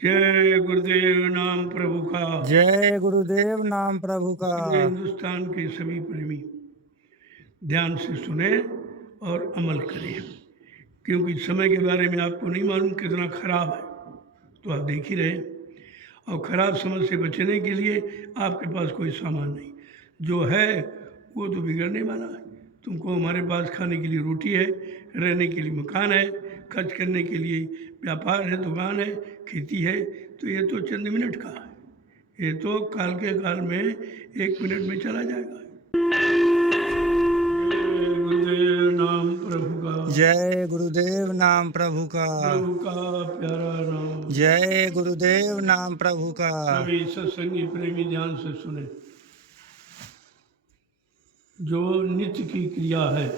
जय गुरुदेव नाम प्रभु का। जय गुरुदेव नाम प्रभु का। मेरे हिंदुस्तान के सभी प्रेमी ध्यान से सुने और अमल करें, क्योंकि समय के बारे में आपको नहीं मालूम कितना खराब है, तो आप देख ही रहे हैं। और ख़राब समय से बचने के लिए आपके पास कोई सामान नहीं, जो है वो तो बिगड़ने वाला है। तुमको हमारे पास खाने के लिए रोटी है, रहने के लिए मकान है, खर्च करने के लिए व्यापार है, दुकान है, खेती है, तो ये तो चंद मिनट का है। ये तो काल के काल में 1 मिनट में चला जाएगा। गुरुदेव नाम प्रभु का। जय गुरुदेव नाम प्रभु का। प्रभु का प्यारा नाम। जय गुरुदेव नाम प्रभु का। सभी सत्संगी प्रेमी ध्यान से सुने। जो नित्य की क्रिया है,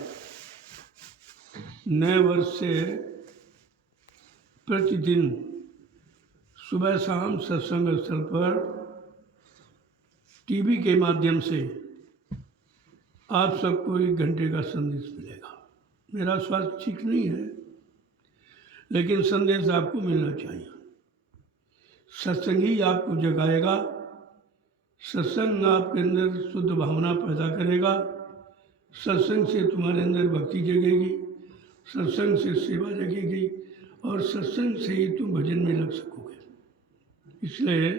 नए वर्ष से प्रतिदिन सुबह शाम सत्संग स्थल पर टीवी के माध्यम से आप सबको 1 घंटे का संदेश मिलेगा। मेरा स्वास्थ्य ठीक नहीं है, लेकिन संदेश आपको मिलना चाहिए। सत्संग ही आपको जगाएगा, सत्संग आपके अंदर शुद्ध भावना पैदा करेगा, सत्संग से तुम्हारे अंदर भक्ति जगेगी, सत्संग से सेवा जगेगी, और सत्संग से ही तुम भजन में लग सकोगे। इसलिए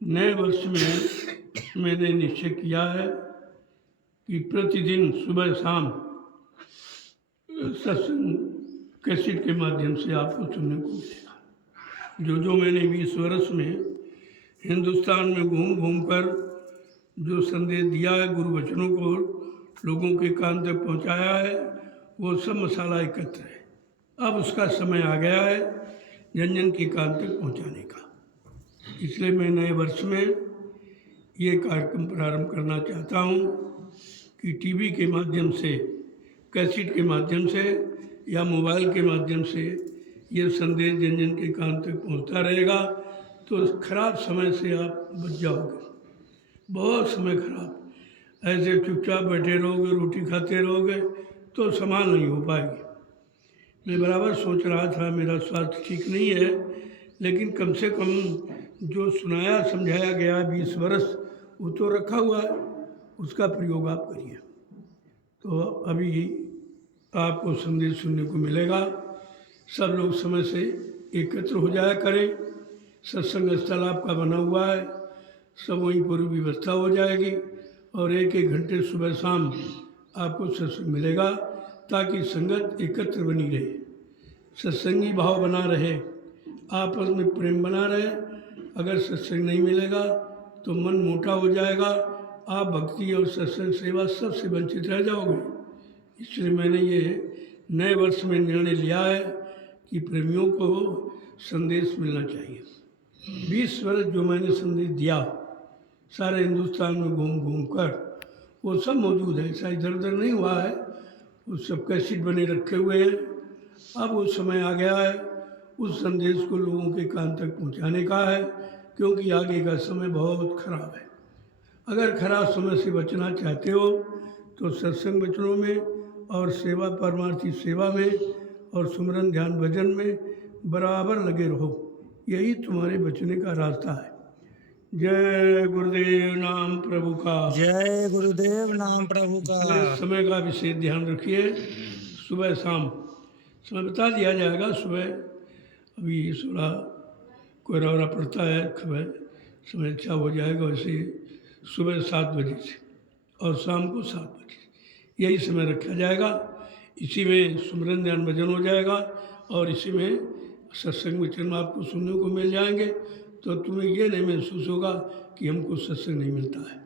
नए वर्ष में मैंने निश्चय किया है कि प्रतिदिन सुबह शाम सत्संग कैसेट के माध्यम से आपको सुनने को मिलेगा। जो मैंने 20 वर्ष में हिंदुस्तान में घूम घूम कर जो संदेश दिया है, गुरु वचनों को लोगों के कान तक पहुंचाया है, वो सब मसाला एकत्र है। अब उसका समय आ गया है जन जन के कान तक पहुंचाने का। इसलिए मैं नए वर्ष में ये कार्यक्रम प्रारंभ करना चाहता हूँ कि टीवी के माध्यम से, कैसेट के माध्यम से या मोबाइल के माध्यम से ये संदेश जन जन के कान तक पहुँचता रहेगा, तो खराब समय से आप बच जाओगे। बहुत समय खराब, ऐसे चुपचाप बैठे रहोगे, रोटी खाते रहोगे तो संभाल नहीं हो पाएगी। मैं बराबर सोच रहा था मेरा स्वास्थ्य ठीक नहीं है, लेकिन कम से कम जो सुनाया समझाया गया 20 वर्ष वो तो रखा हुआ है, उसका प्रयोग आप करिए। तो अभी आपको संदेश सुनने को मिलेगा। सब लोग समय से एकत्र हो जाया करें। सत्संग स्थल आपका बना हुआ है, सब वहीं पूरी व्यवस्था हो जाएगी, और 1-1 घंटे सुबह शाम आपको सत्संग मिलेगा, ताकि संगत एकत्र बनी रहे, सत्संगी भाव बना रहे, आपस में प्रेम बना रहे। अगर सत्संग नहीं मिलेगा तो मन मोटा हो जाएगा, आप भक्ति और सत्संग सेवा सबसे वंचित रह जाओगे। इसलिए मैंने ये नए वर्ष में निर्णय लिया है कि प्रेमियों को संदेश मिलना चाहिए। 20 वर्ष जो मैंने संदेश दिया सारे हिंदुस्तान में घूम घूम कर, वो सब मौजूद है, ऐसा इधर उधर नहीं हुआ है, वो सब कैसेट बने रखे हुए हैं। अब वो समय आ गया है उस संदेश को लोगों के कान तक पहुंचाने का है, क्योंकि आगे का समय बहुत खराब है। अगर खराब समय से बचना चाहते हो तो सत्संग वचनों में और सेवा, परमार्थी सेवा में और सुमरन ध्यान भजन में बराबर लगे रहो, यही तुम्हारे बचने का रास्ता है। जय गुरुदेव नाम प्रभु का। जय गुरुदेव नाम प्रभु का। समय का विशेष ध्यान रखिए। सुबह शाम समय बता दिया जाएगा। सुबह अभी थोड़ा कोहरा पड़ता है, खबर समय अच्छा हो जाएगा। वैसे सुबह 7 बजे से और शाम को 7 बजे यही समय रखा जाएगा। इसी में सुमरन ध्यान भजन हो जाएगा, और इसी में सत्संग वचन आपको सुनने को मिल जाएंगे। तो तुम्हें ये नहीं महसूस होगा कि हमको सत्संग नहीं मिलता है।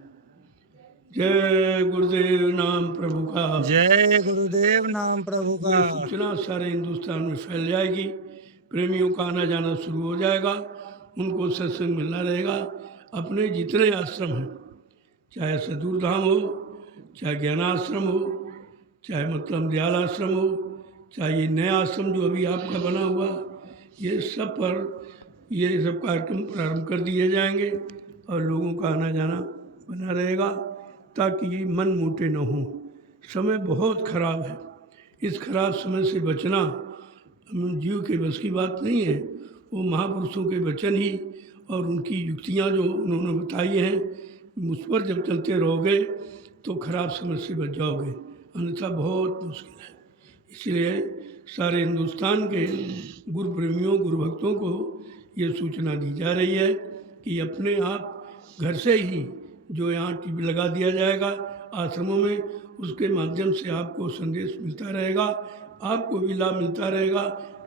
जय गुरुदेव नाम प्रभु का। जय गुरुदेव नाम प्रभु का। ये सूचना सारे हिंदुस्तान में फैल जाएगी, प्रेमियों का आना जाना शुरू हो जाएगा, उनको सत्संग मिलना रहेगा। अपने जितने आश्रम हैं, चाहे सदूर धाम हो, चाहे ज्ञानाश्रम हो, चाहे मतलब दयाल आश्रम हो, चाहे ये नया आश्रम जो अभी आपका बना हुआ, ये सब पर ये सब कार्यक्रम प्रारंभ कर दिए जाएंगे, और लोगों का आना जाना बना रहेगा, ताकि मन मोटे न हों। समय बहुत खराब है, इस खराब समय से बचना जीव के बस की बात नहीं है। वो महापुरुषों के वचन ही और उनकी युक्तियाँ जो उन्होंने बताई हैं, उस पर जब चलते रहोगे तो खराब समझ से बच जाओगे, अन्यथा बहुत मुश्किल है। इसलिए सारे हिंदुस्तान के गुरु प्रेमियों, गुरु भक्तों को ये सूचना दी जा रही है कि अपने आप घर से ही जो यहाँ टीवी लगा दिया जाएगा आश्रमों में, उसके माध्यम से आपको संदेश मिलता रहेगा, आपको भी लाभ मिलता रहेगा,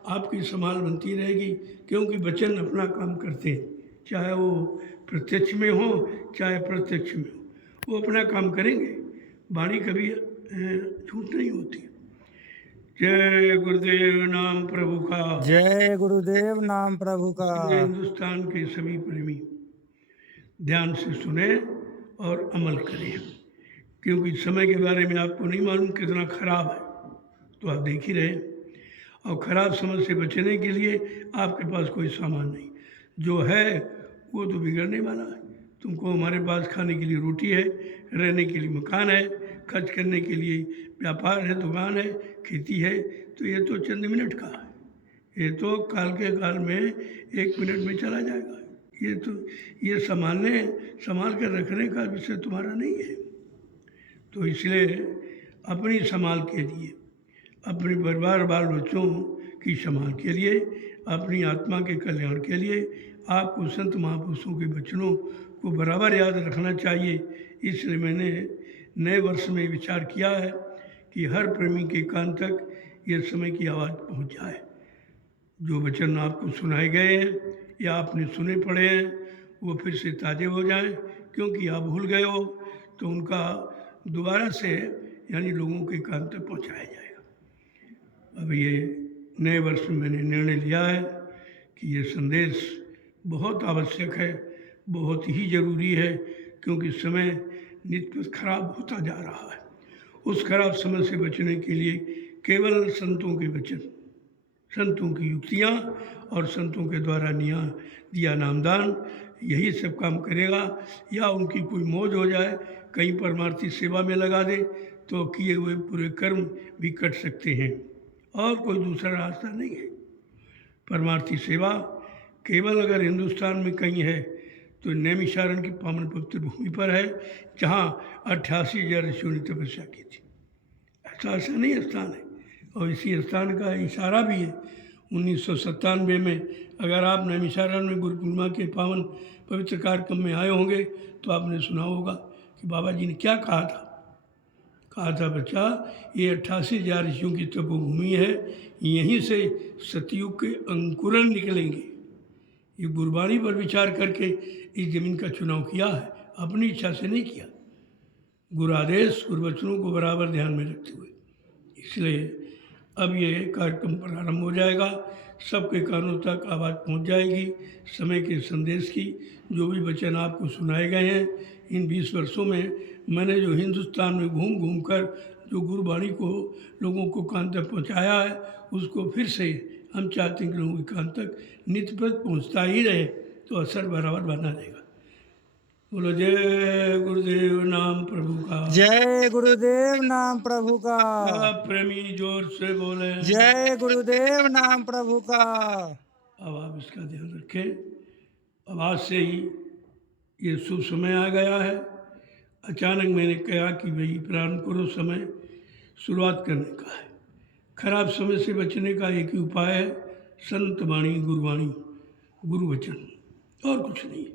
आपकी संभाल बनती रहेगी, क्योंकि वचन अपना काम करते हैं, चाहे वो प्रत्यक्ष में हो चाहे अप्रत्यक्ष में हो, वो अपना काम करेंगे। वाणी कभी झूठ नहीं होती। जय गुरुदेव नाम प्रभु का। जय गुरुदेव नाम प्रभु का। हिंदुस्तान के सभी प्रेमी ध्यान से सुने और अमल करें, क्योंकि समय के बारे में आपको नहीं मालूम कितना खराब है, तो आप देख ही रहे। और ख़राब समझ से बचने के लिए आपके पास कोई सामान नहीं, जो है वो तो बिगड़ने वाला है। तुमको हमारे पास खाने के लिए रोटी है, रहने के लिए मकान है, खर्च करने के लिए व्यापार है, दुकान है, खेती है, तो ये तो चंद मिनट का है, ये तो काल के काल में 1 मिनट में चला जाएगा। ये संभाल कर रखने का विषय तुम्हारा नहीं है। तो इसलिए अपनी संभाल के लिए, अपने परिवार बाल बच्चों की संभाल के लिए, अपनी आत्मा के कल्याण के लिए आपको संत महापुरुषों के वचनों को बराबर याद रखना चाहिए। इसलिए मैंने नए वर्ष में विचार किया है कि हर प्रेमी के कान तक ये समय की आवाज़ पहुंच जाए। जो वचन आपको सुनाए गए हैं या आपने सुने पढ़े हैं, वो फिर से ताज़े हो जाएं, क्योंकि आप भूल गए हो तो उनका दोबारा से यानी लोगों के कान तक पहुंचाया जाएगा। अब ये नए वर्ष में मैंने निर्णय लिया है कि ये संदेश बहुत आवश्यक है, बहुत ही ज़रूरी है, क्योंकि समय नित्य खराब होता जा रहा है। उस खराब समय से बचने के लिए केवल संतों के वचन, संतों की युक्तियाँ और संतों के द्वारा दिया नामदान यही सब काम करेगा। या उनकी कोई मौज हो जाए, कहीं परमार्थी सेवा में लगा दे तो किए हुए पूरे कर्म भी कट सकते हैं, और कोई दूसरा रास्ता नहीं है। परमार्थी सेवा केवल अगर हिंदुस्तान में कहीं है तो नैमिषारण्य की पावन पवित्र भूमि पर है, जहाँ 88,000 ऋषियों ने तपस्या की थी। ऐसा नहीं स्थान है, और इसी स्थान का इशारा भी है 1997 में। अगर आप नैमिषारण्य में गुरु पूर्णिमा के पावन पवित्र कार्यक्रम में आए होंगे तो आपने सुना होगा कि बाबा जी ने क्या कहा था, बच्चा ये 88,000 ऋषियों की तपोभूमि है, यहीं से सतयुग के अंकुरन निकलेंगे। ये गुरबाणी पर विचार करके इस जमीन का चुनाव किया है, अपनी इच्छा से नहीं किया, गुरु आदेश गुरु वचनों को बराबर ध्यान में रखते हुए। इसलिए अब ये कार्यक्रम प्रारंभ हो जाएगा, सबके कानों तक आवाज़ पहुंच जाएगी समय के संदेश की। जो भी वचन आपको सुनाए गए हैं इन 20 वर्षों में, मैंने जो हिंदुस्तान में घूम कर जो गुरुवाणी को लोगों को कान तक पहुंचाया है, उसको फिर से हम चाहते हैं कि लोगों के कान तक नित्य प्रति पहुँचता ही रहे, तो असर बराबर बना रहेगा। बोलो जय गुरुदेव नाम प्रभु का। जय गुरुदेव नाम प्रभु का। आप प्रेमी जोर से बोले जय गुरुदेव नाम प्रभु का। अब आप इसका ध्यान रखें। अब आज से ही ये शुभ समय आ गया है। अचानक मैंने कहा कि भाई प्रारंभ करो, समय शुरुआत करने का है। खराब समय से बचने का एक ही उपाय है, संत वाणी, गुरुवाणी, गुरु वचन, और कुछ नहीं।